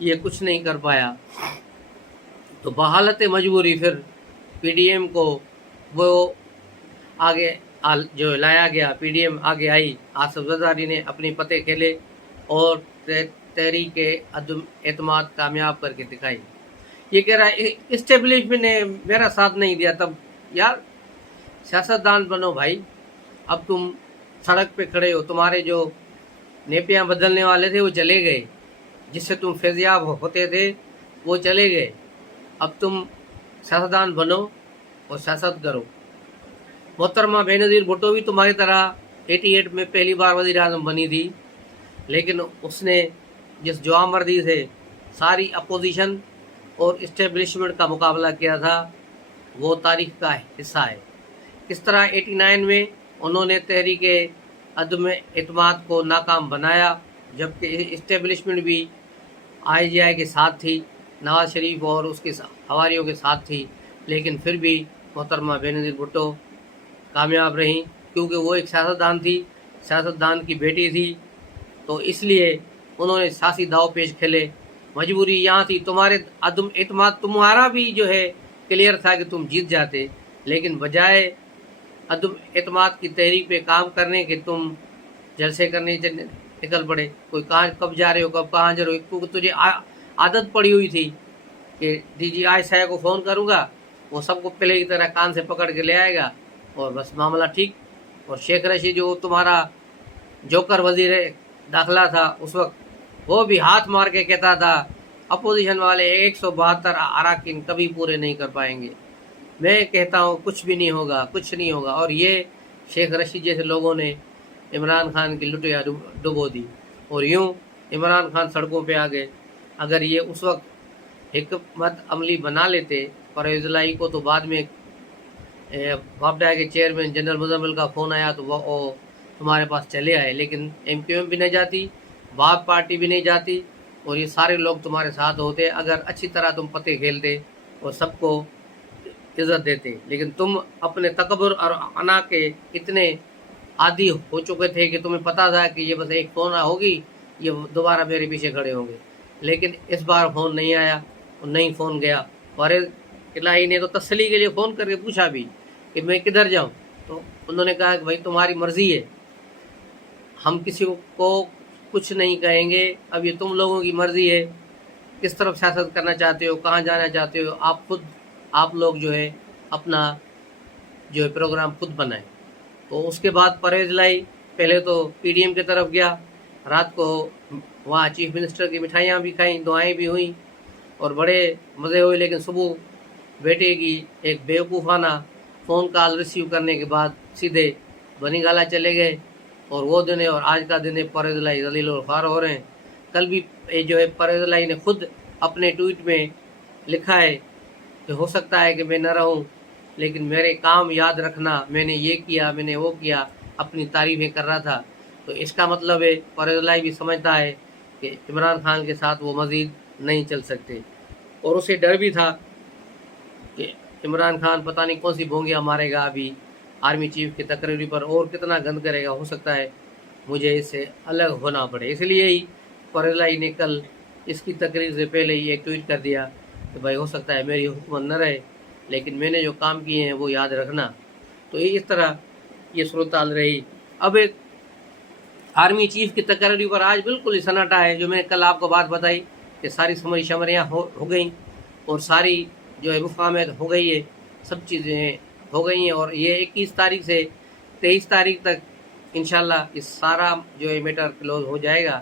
یہ کچھ نہیں کر پایا، تو بحالت مجبوری پھر پی ڈی ایم کو وہ آگے جو لایا گیا، پی ڈی ایم آگے آئی، آصف زرداری نے اپنے پتے کھیلے اور تحریک عدم اعتماد کامیاب کر کے دکھائی۔ یہ کہہ رہا ہے اسٹیبلشمنٹ نے میرا ساتھ نہیں دیا، تب یار سیاستدان بنو بھائی، اب تم سڑک پہ کھڑے ہو، تمہارے جو نیپیاں بدلنے والے تھے وہ چلے گئے، جس سے تم فیضیاب ہوتے تھے وہ چلے گئے، اب تم سیاستدان بنو اور سیاست کرو۔ محترمہ بے نظیر بھٹو بھی تمہاری طرح 88 میں پہلی بار وزیر اعظم بنی تھی، لیکن اس نے جس جوامردی سے ساری اپوزیشن اور اسٹیبلشمنٹ کا مقابلہ کیا تھا وہ تاریخ کا حصہ ہے۔ کس طرح 89 میں انہوں نے تحریک عدم اعتماد کو ناکام بنایا، جبکہ اسٹیبلشمنٹ بھی آئی جے آئی کے ساتھ تھی، نواز شریف اور اس کے حواریوں کے ساتھ تھی، لیکن پھر بھی محترمہ بے نظیر بھٹو کامیاب رہیں، کیونکہ وہ ایک سیاستدان تھی، سیاستدان کی بیٹی تھی، تو اس لیے انہوں نے سیاسی داؤ پیش کھیلے۔ مجبوری یہاں تھی، تمہارے عدم اعتماد تمہارا بھی جو ہے کلیئر تھا کہ تم جیت جاتے، لیکن بجائے عدم اعتماد کی تحریک پہ کام کرنے کے تم جلسے کرنے نکل پڑے، کوئی کہاں کب جا رہے ہو، کب کہاں جا رہے ہو، کیونکہ تجھے عادت پڑی ہوئی تھی کہ ڈی جی آئی صاحب کو فون کروں گا، وہ سب کو پہلے کی طرح کان سے پکڑ کے لے آئے گا اور بس معاملہ ٹھیک۔ اور شیخ رشید جو تمہارا جوکر وزیر داخلہ تھا اس وقت، وہ بھی ہاتھ مار کے کہتا تھا اپوزیشن والے 172 اراکین کبھی پورے نہیں کر پائیں گے۔ میں کہتا ہوں کچھ بھی نہیں ہوگا، کچھ نہیں ہوگا، اور یہ شیخ رشید جیسے لوگوں نے عمران خان کی لٹیا ڈبو دی، اور یوں عمران خان سڑکوں پہ آ گئے۔ اگر یہ اس وقت حکمت عملی بنا لیتے پرویز الہی کو، تو بعد میں وابڈا کے چیئرمین جنرل مزمل کا فون آیا تو وہ تمہارے پاس چلے آئے، لیکن ایم کیو ایم بھی نہیں جاتی، باب پارٹی بھی نہیں جاتی، اور یہ سارے لوگ تمہارے ساتھ ہوتے اگر اچھی طرح تم پتے کھیلتے اور سب کو عزت دیتے۔ لیکن تم اپنے تکبر اور انا کے اتنے عادی ہو چکے تھے کہ تمہیں پتا تھا کہ یہ بس ایک فون ہوگی، یہ دوبارہ میرے پیچھے کھڑے ہوں گے، لیکن اس بار فون نہیں آیا اور نہیں فون گیا۔ پرویز الہی نے تو تسلی کے لیے فون کر کے پوچھا بھی کہ میں کدھر جاؤں، تو انہوں نے کہا کہ بھائی تمہاری مرضی ہے، ہم کسی کو کچھ نہیں کہیں گے، اب یہ تم لوگوں کی مرضی ہے، کس طرف سیاست کرنا چاہتے ہو، کہاں جانا چاہتے ہو، آپ لوگ جو ہے اپنا جو ہے پروگرام خود بنائیں۔ تو اس کے بعد پرویز الہی پہلے تو پی ڈی ایم کی طرف گیا، رات کو وہاں چیف منسٹر کی مٹھائیاں بھی کھائیں، دعائیں بھی ہوئیں اور بڑے مزے ہوئے، لیکن صبح بیٹے کی ایک بیوقوفانہ فون کال ریسیو کرنے کے بعد سیدھے بنی گالا چلے گئے، اور وہ دن ہے اور آج کا دن ہے پرویز الہی ذلیل و خوار ہو رہے ہیں۔ کل بھی جو ہے پرویز الہی نے خود اپنے ٹویٹ میں لکھا ہے کہ ہو سکتا ہے کہ میں نہ رہوں، لیکن میرے کام یاد رکھنا، میں نے یہ کیا، میں نے وہ کیا، اپنی تعریفیں کر رہا تھا۔ تو اس کا مطلب ہے پرویز الہی بھی سمجھتا ہے کہ عمران خان کے ساتھ وہ مزید نہیں چل سکتے، اور اسے ڈر بھی تھا کہ عمران خان پتہ نہیں کون سی بھونگیاں مارے گا ابھی آرمی چیف کی تقرری پر، اور کتنا گند کرے گا، ہو سکتا ہے مجھے اس سے الگ ہونا پڑے۔ اس لیے ہی پرویز الہی نے کل اس کی تقریر سے پہلے ہی ایک ٹویٹ کر دیا کہ بھائی ہو سکتا ہے میری حکومت نہ رہے، لیکن میں نے جو کام کیے ہیں وہ یاد رکھنا۔ تو اس طرح یہ صورتحال رہی۔ اب ایک آرمی چیف کی تقرری پر آج بالکل ہی سناٹا ہے، جو میں نے کل آپ کو بات بتائی کہ ساری سمجھ شمریاں ہو گئیں اور ساری جو ہے مفاہمت ہو گئی ہے، سب چیزیں ہو گئی ہیں، اور یہ 21 تاریخ سے 23 تاریخ تک انشاءاللہ اس سارا جو ہے میٹر کلوز ہو جائے گا۔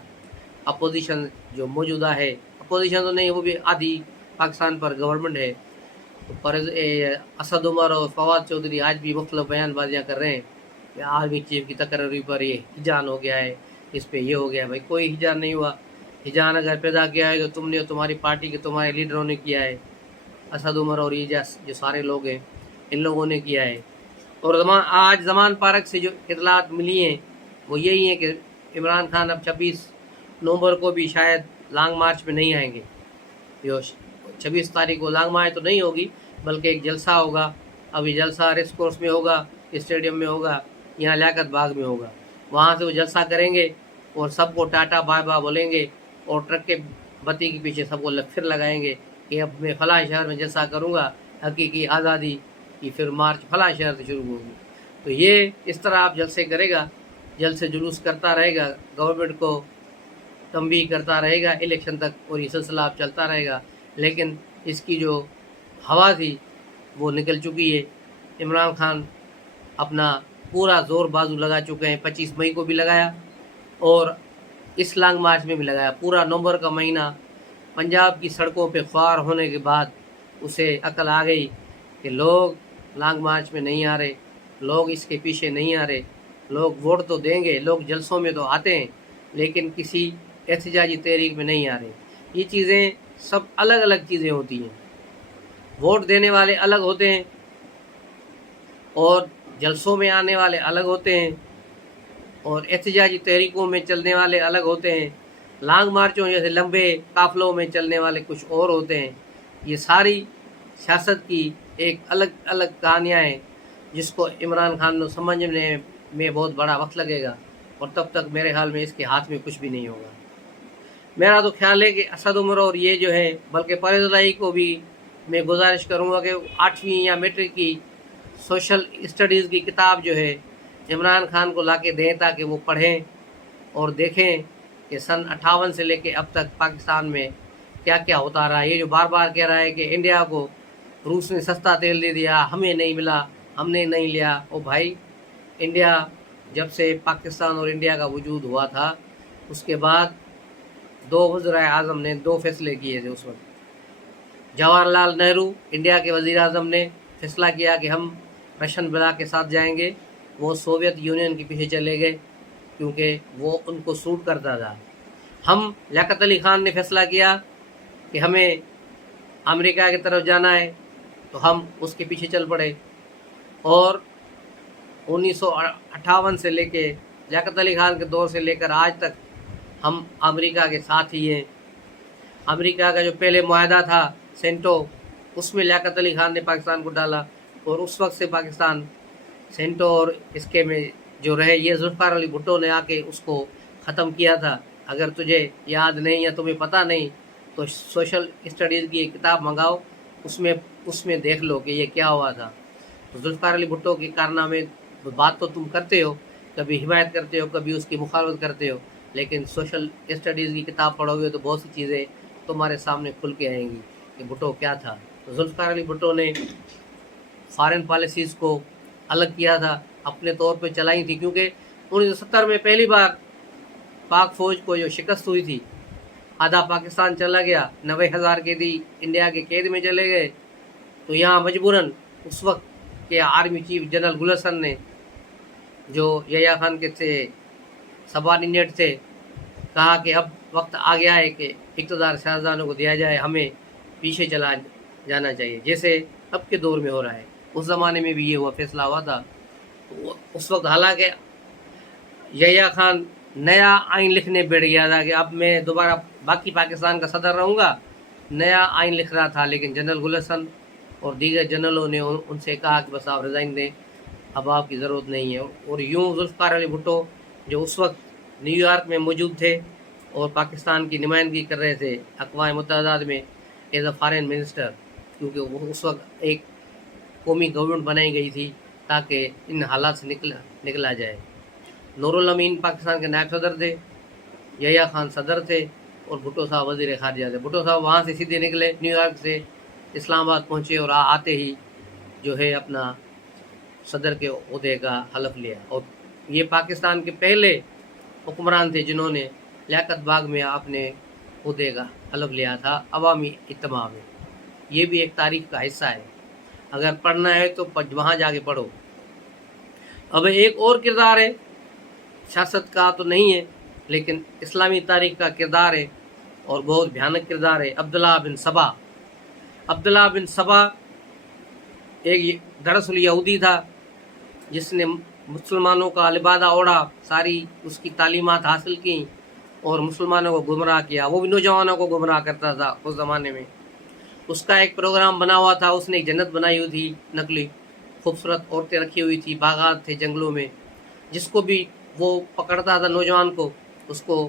اپوزیشن جو موجودہ ہے، اپوزیشن تو نہیں، وہ بھی آدھی پاکستان پر گورنمنٹ ہے، اسد عمر اور فواد چودھری آج بھی مختلف بیان بازیاں کر رہے ہیں کہ آرمی چیف کی تقرری پر یہ ہجان ہو گیا ہے، اس پہ یہ ہو گیا ہے۔ بھائی کوئی ہجان نہیں ہوا، ہجان اگر پیدا کیا ہے تو تم نے، تمہاری پارٹی کے تمہارے لیڈروں نے کیا ہے، اسد عمر اور یہ جو سارے لوگ ہیں ان لوگوں نے کیا ہے۔ اور آج زمان پارک سے جو اطلاعات ملی ہیں وہ یہی ہیں کہ عمران خان اب 26 نومبر کو بھی شاید لانگ مارچ میں نہیں آئیں گے، جو 26 تاریخ کو لانگ مارچ تو نہیں ہوگی بلکہ ایک جلسہ ہوگا۔ ابھی جلسہ ریس کورس میں ہوگا، اسٹیڈیم میں ہوگا، یہاں لیاقت باغ میں ہوگا، وہاں سے وہ جلسہ کریں گے اور سب کو ٹاٹا بائے بائے بولیں گے، اور ٹرک کے بتی کے پیچھے سب کو پھر لگائیں گے کہ اب میں فلاں شہر میں جلسہ کروں گا، حقیقی آزادی کی پھر مارچ فلاں شہر سے شروع ہوگی۔ تو یہ اس طرح آپ جلسے کرے گا، جلسے جلوس کرتا رہے گا، گورنمنٹ کو تنبیہ کرتا رہے گا الیکشن تک، اور یہ سلسلہ آپ چلتا رہے گا، لیکن اس کی جو ہوا تھی وہ نکل چکی ہے۔ عمران خان اپنا پورا زور بازو لگا چکے ہیں، 25 مئی کو بھی لگایا اور اس لانگ مارچ میں بھی لگایا۔ پورا نومبر کا مہینہ پنجاب کی سڑکوں پہ خوار ہونے کے بعد اسے عقل آ گئی کہ لوگ لانگ مارچ میں نہیں آ رہے، لوگ اس کے پیچھے نہیں آ رہے، لوگ ووٹ تو دیں گے، لوگ جلسوں میں تو آتے ہیں لیکن کسی احتجاجی تحریک میں نہیں آ رہے۔ یہ چیزیں سب الگ الگ چیزیں ہوتی ہیں، ووٹ دینے والے الگ ہوتے ہیں اور جلسوں میں آنے والے الگ ہوتے ہیں اور احتجاجی تحریکوں میں چلنے والے الگ ہوتے ہیں، لانگ مارچوں جیسے لمبے قافلوں میں چلنے والے کچھ اور ہوتے ہیں۔ یہ ساری سیاست کی ایک الگ الگ کہانیاں ہیں جس کو عمران خان کو سمجھنے میں بہت بڑا وقت لگے گا، اور تب تک میرے خیال میں اس کے ہاتھ میں کچھ بھی نہیں ہوگا۔ میرا تو خیال ہے کہ اسد عمر اور یہ جو ہے، بلکہ پرویز الہی کو بھی میں گزارش کروں گا کہ 8ویں یا میٹرک کی سوشل اسٹڈیز کی کتاب جو ہے عمران خان کو لا کے دیں تاکہ وہ پڑھیں اور دیکھیں کہ سن 58 سے لے کے اب تک پاکستان میں کیا کیا ہوتا رہا۔ یہ جو بار بار کہہ رہا ہے کہ انڈیا کو روس نے سستا تیل دے دیا، ہمیں نہیں ملا، ہم نے نہیں لیا۔ او بھائی، انڈیا جب سے پاکستان اور انڈیا کا وجود ہوا تھا اس کے بعد 2 وزرائے اعظم نے 2 فیصلے کیے تھے۔ اس وقت جواہر لال نہرو انڈیا کے وزیر اعظم نے فیصلہ کیا کہ ہم رشن بلاک کے ساتھ جائیں گے، وہ سوویت یونین کے پیچھے چلے گئے کیونکہ وہ ان کو سوٹ کرتا تھا۔ ہم لیاقت علی خان نے فیصلہ کیا کہ ہمیں امریکہ کی طرف جانا ہے تو ہم اس کے پیچھے چل پڑے، اور 1958 سے لے کے لیاقت علی خان کے دور سے لے کر آج تک ہم امریکہ کے ساتھ ہی ہیں۔ امریکہ کا جو پہلے معاہدہ تھا سینٹو، اس میں لیاقت علی خان نے پاکستان کو ڈالا، اور اس وقت سے پاکستان سینٹو اور اس کے میں جو رہے، یہ ذوالفقار علی بھٹو نے آ کے اس کو ختم کیا تھا۔ اگر تجھے یاد نہیں یا تمہیں پتہ نہیں تو سوشل اسٹڈیز کی ایک کتاب منگاؤ، اس میں دیکھ لو کہ یہ کیا ہوا تھا۔ تو ذوالفقار علی بھٹو کے کارنامے بات تو تم کرتے ہو، کبھی حمایت کرتے ہو، کبھی اس کی مخالفت کرتے ہو، لیکن سوشل اسٹڈیز کی کتاب پڑھو گے تو بہت سی چیزیں تمہارے سامنے کھل کے آئیں گی کہ بھٹو کیا تھا۔ تو ذوالفقار علی بھٹو نے فارن پالیسیز کو الگ کیا تھا، اپنے طور پہ چلائی تھی، کیونکہ 1970 میں پہلی بار پاک فوج کو جو شکست ہوئی تھی، آدھا پاکستان چلا گیا، 90,000 قیدی انڈیا کے قید میں چلے گئے، تو یہاں مجبوراً اس وقت کے آرمی چیف جنرل گل حسن نے، جو یحییٰ خان کے تھے سبارڈینیٹ تھے، کہا کہ اب وقت آ گیا ہے کہ اقتدار سیاستدانوں کو دیا جائے، ہمیں پیچھے چلا جانا چاہیے، جیسے اب کے دور میں ہو رہا ہے۔ اس زمانے میں بھی یہ ہوا فیصلہ ہوا تھا۔ اس وقت حالانکہ یحییٰ خان نیا آئین لکھنے بیٹھ گیا تھا کہ اب میں دوبارہ باقی پاکستان کا صدر رہوں گا، نیا آئین لکھ رہا تھا، لیکن جنرل گل حسن اور دیگر جنرلوں نے ان سے کہا کہ بس آپ ریزائن دیں، اب آپ کی ضرورت نہیں ہے۔ اور یوں ذوالفقار علی بھٹو جو اس وقت نیو یارک میں موجود تھے اور پاکستان کی نمائندگی کر رہے تھے اقوام متحدہ میں ایز اے فارن منسٹر، کیونکہ وہ اس وقت ایک قومی گورنمنٹ بنائی گئی تھی تاکہ ان حالات سے نکلا جائے۔ نور الامین پاکستان کے نائب صدر تھے، یحییٰ خان صدر تھے، اور بھٹو صاحب وزیر خارجہ تھے۔ بھٹو صاحب وہاں سے سیدھے نکلے، نیو یارک سے اسلام آباد پہنچے، اور آتے ہی جو ہے اپنا صدر کے عہدے کا حلف لیا، اور یہ پاکستان کے پہلے حکمران تھے جنہوں نے لیاقت باغ میں اپنے عہدے کا حلف لیا تھا عوامی اجتماع میں۔ یہ بھی ایک تاریخ کا حصہ ہے، اگر پڑھنا ہے تو وہاں جا کے پڑھو۔ اب ایک اور کردار ہے، سیاست کا تو نہیں ہے لیکن اسلامی تاریخ کا کردار ہے، اور بہت بھیانک کردار ہے، عبداللہ بن سبا۔ عبداللہ بن سبا ایک دراصل یہودی تھا جس نے مسلمانوں کا لبادہ اوڑھا، ساری اس کی تعلیمات حاصل کی اور مسلمانوں کو گمراہ کیا۔ وہ بھی نوجوانوں کو گمراہ کرتا تھا اس زمانے میں۔ اس کا ایک پروگرام بنا ہوا تھا، اس نے ایک جنت بنائی ہوئی تھی نقلی، خوبصورت عورتیں رکھی ہوئی تھی، باغات تھے جنگلوں میں، جس کو بھی وہ پکڑتا تھا نوجوان کو، اس کو